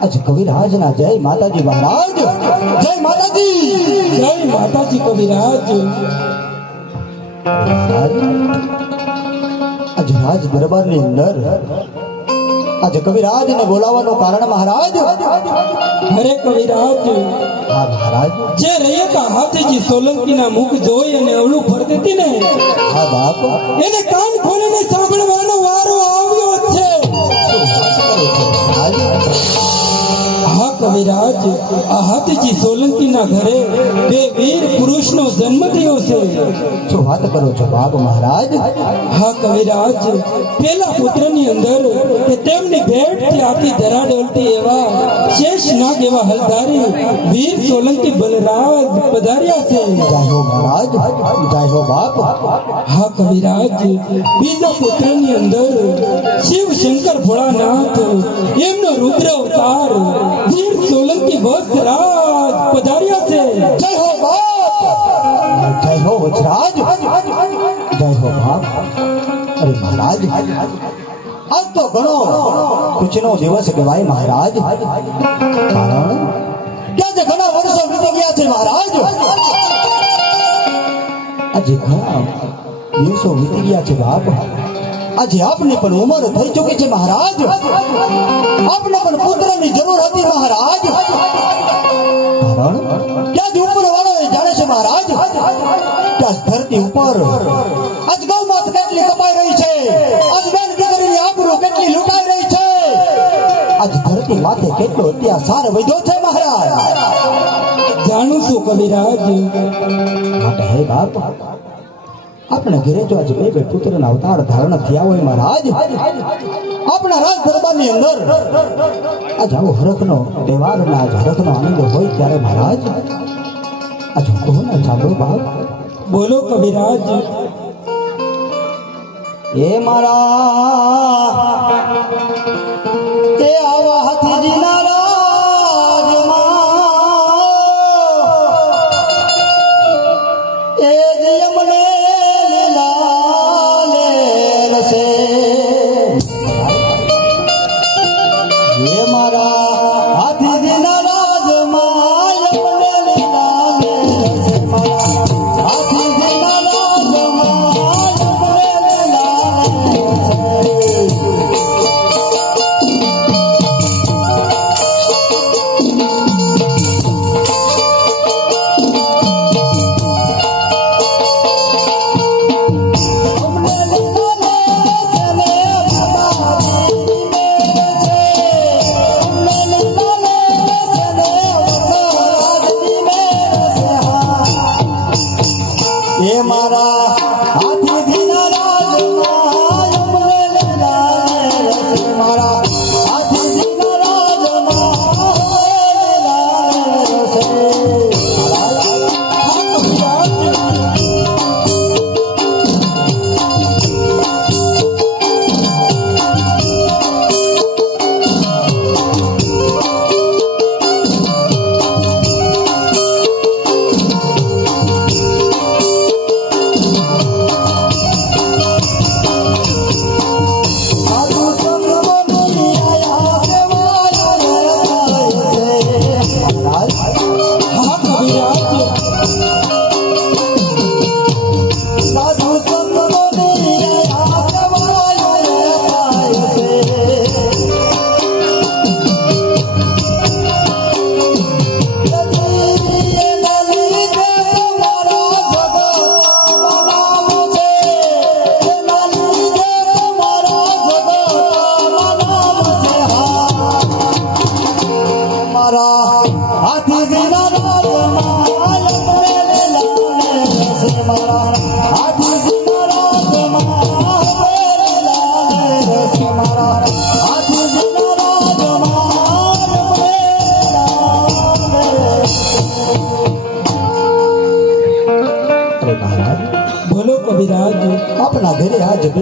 આજ કવિરાજના જય માતાજી મહારાજ જય માતાજી. જય માતાજી કવિરાજ. આજ રાજ દરબારની અંદર આજે કવિરાજને બોલાવવાનું કારણ મહારાજ? હરે કવિરાજ હા મહારાજ. જે રૈયતા હાથેજી સોલંકીના મુખ જોઈ અને અવળું ફરતી હતી ને હા બાપ. એને કાન ખોલીને સાંભળવાનો વારો હા કવિરાજ આ હાથીજી સોલંકીના ઘરે બે વીર પુરુષનો જન્મ થયો છે. શું વાત કરો છો બાપ મહારાજ? હા કવિરાજ પેલા પુત્રની અંદર કે તેમની ભેટથી આખી ધરા ડોલતી એવા શેષ નાગ એવા હલધારી વીર સોલંકી બલરાજ પધાર્યા છે. જય હો મહારાજ જય હો બાપ. હા કવિરાજ બીજા પુત્રની અંદર શિવ શંકર ભોળાનાથ એમનો રુદ્ર અવતાર વીર સોલંકી વસ્ત્રાજ પધાર્યા છે. જય હો બાપ! જય હો વજરાજ! જય હો બાપ! અરે મહારાજ! આજ તો ઘણો ખુશીનો દિવસ કહેવાય મહારાજ. કારણ કે આજે ઘણા વર્ષો વીતી ગયા છે મહારાજ. આજે ઘણા દિવસો વીતી ગયા છે બાપ. આજે આપની પણ ઉંમર થઈ ચૂકી છે મહારાજ. આપને પણ પુત્રની જરૂર હતી મહારાજ. કારણ કે આજ ઉપર વાળો જાણે છે મહારાજ કે આજ ધરતી ઉપર આજ ગૌમાત કેટલી કપાઈ રહી છે. આજ બેન દીકરીની આબરૂ કેટલી લૂંટાઈ રહી છે. આજ ધરતી માથે કેટલો અત્યાચાર વધ્યો છે મહારાજ. જાણું છું કવિરાજ. માટે હે બાપ આપણે ઘરે જો આજે બે બે પુત્રના અવતાર ધારણ થયા હોય મહારાજ, આપણા રાજ દરબારની અંદર આજ આવો હરખનો તહેવાર અને આજ હરખનો આનંદ હોય ત્યારે મહારાજ, આજ કહો ને ચાલો બાપ. બોલો કવિરાજ. એ મારા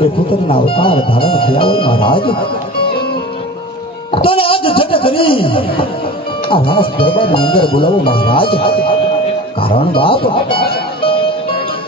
આજ બે બે પુત્રના અવતાર ધારણ થયા હોય મહારાજ તો ને આજ જટ કરી આ રાસ દરબારની અંદર બોલાવો મહારાજ કારણ બાપ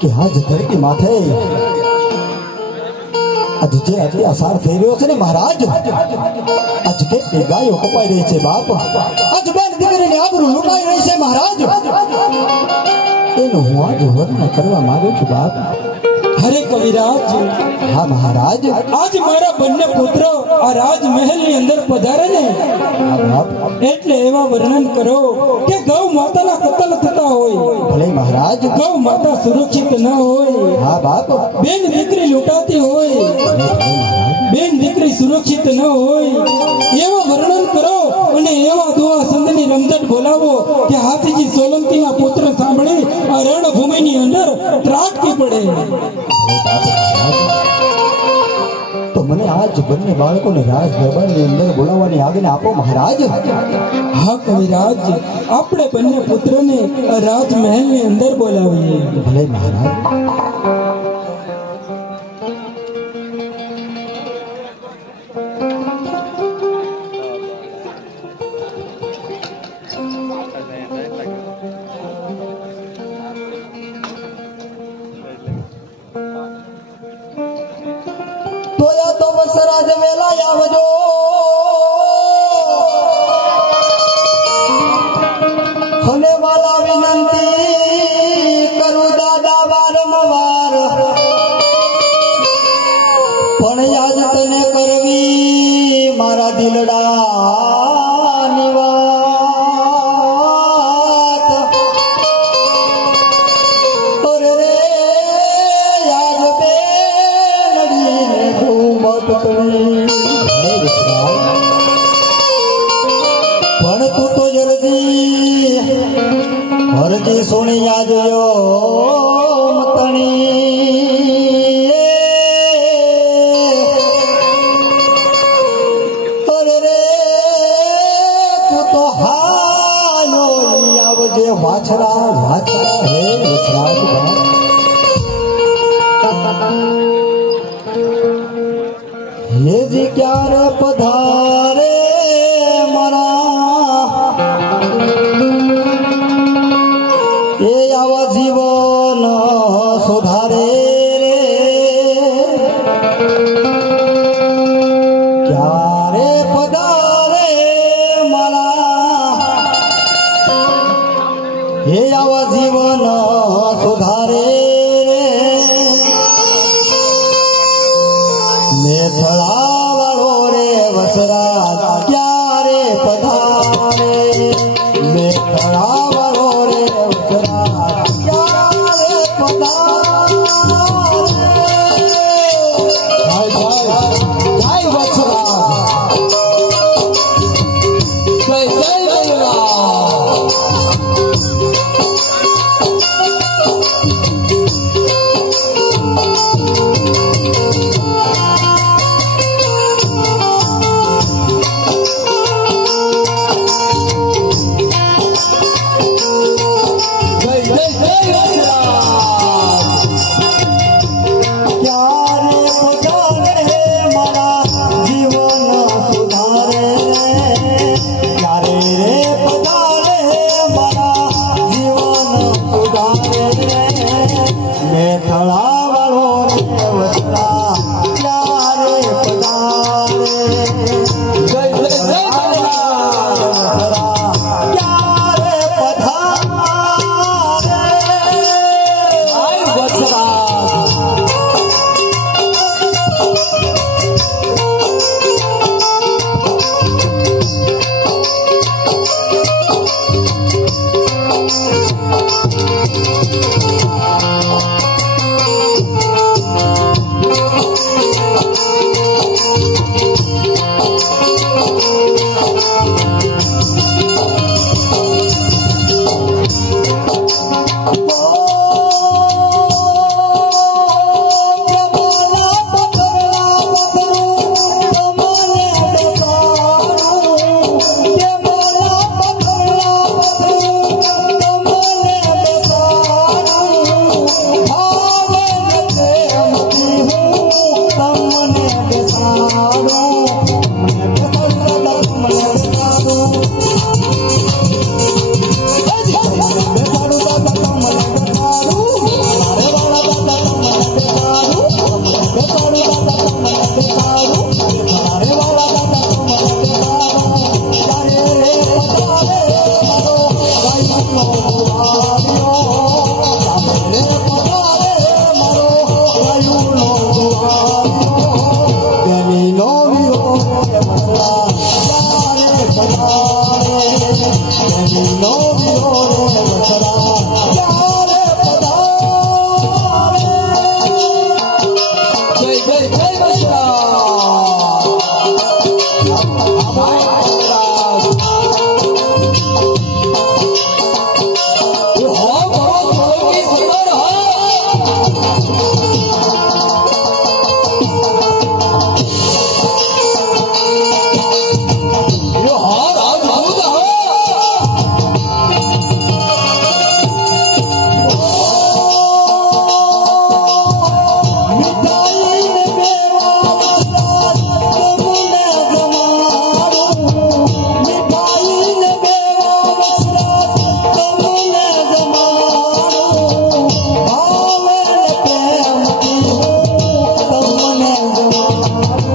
કે આજ ધરતી માથે આજ જે આજે અસાર થઈ રહ્યો છે ને મહારાજ આજ કેટલી ગાયો કપાઈ રહી છે બાપ આજ બેન દીકરીની આબરૂ લૂંટાઈ રહી છે મહારાજ એનું હું આજ વર્ણન કરવા માંગુ છું બાપ હરે કવિરાજ હા મહારાજ. આજ મારા બંને પુત્ર આ રાજમહેલની અંદર પધારે ને. એટલે એવા વર્ણન કરો કે ગૌ માતાના કતલ થતા હોય. ભલે મહારાજ. ગૌ માતા સુરક્ષિત ન હોય. હા બાપ. બેન દીકરી લૂંટાતી હોય. ભલે ભલે મહારાજ. બેન દીકરી સુરક્ષિત ન હોય. એવા વર્ણન કરો અને એવા દોહા સંતની રમઝટ બોલાવો કે હાથીજી સોલંકીના પુત્ર સાંભળી આ રણભૂમિની અંદર ત્રાટકી પડે. તો મને આજ બંને બાળકોને રાજ દરબારની અંદર બોલાવવાની આજ્ઞા આપો મહારાજ. હા કવિરાજ આપણે બંને પુત્રને આ રાજમહેલની અંદર બોલાવીએ. ભલે મહારાજ. દિલડાની વાત રે, યાદ બે નડીને વિશ્રામ પણ તું તો જલ્દી હરજી સોની યાદ યો પધારે.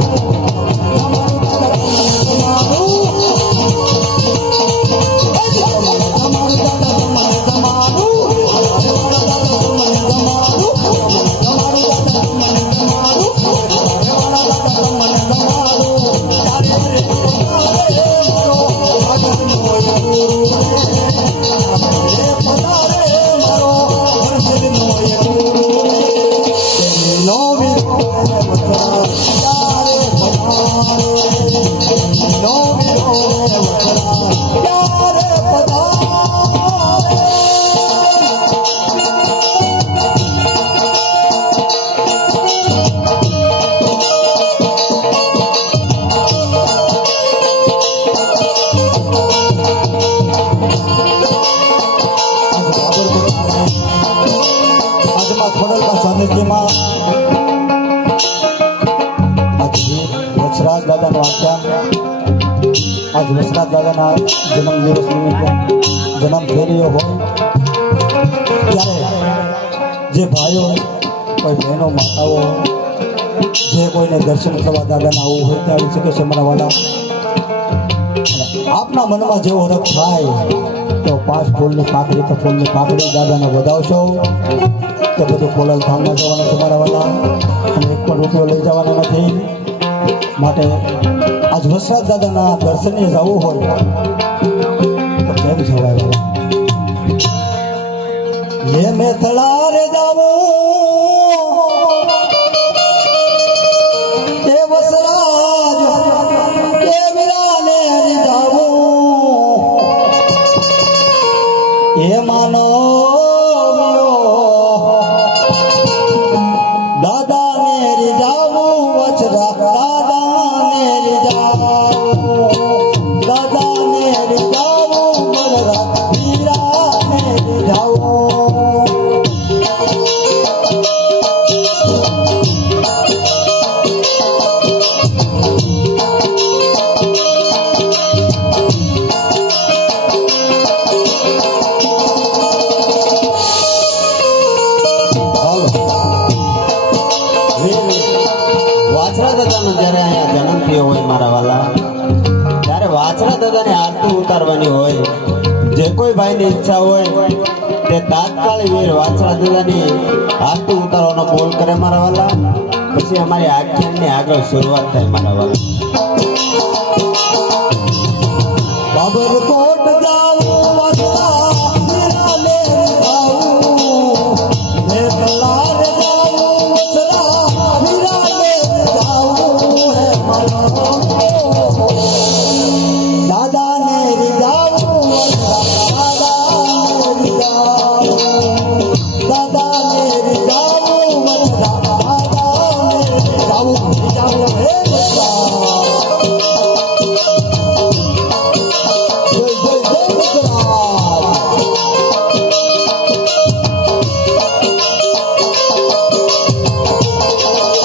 頑張れ! વચરાજ દાદાનો આખ્યાન આજ વચરાજ દાદાના જન્મદિવસ નિમિત્તે જન્મ થઈ રહ્યો હોય ત્યારે જે ભાઈઓ કોઈ બહેનો માતાઓ જે કોઈને દર્શન કરવા દાદાના આવવું હોય તે આવી શકે છે મારા વાલા અને આપના મનમાં જેવો રખ થાય તો પાંચ ફૂલની કાકડી તો ફૂલની કાકડી દાદાને વધાવશો તો બધું કોલલ ધામમાં જવાના તમારા વાલા અને એક પણ રૂપિયો લઈ જવાના નથી માટે આજ વરસાદ દાદાના દર્શને જવું હોય તો કેમ જવાય? એ મેથળા રે જાવો માનો દાદા ને રીજાવું વચ રાખતા વાછરા દાદાનો જ્યારે અહીંયા જન્મ થયો હોય મારા વાલા, ત્યારે વાછરા દાદાને આરતી ઉતારવાની હોય, જે કોઈ ભાઈની ઈચ્છા હોય, તે તાત્કાલિક વીર વાછરા દાદાની આરતી ઉતારવાનો કોલ કરે મારા વાલા. પછી અમારી આખ્યાનની આગળ શરૂઆત થાય મારા વાલા. બાબર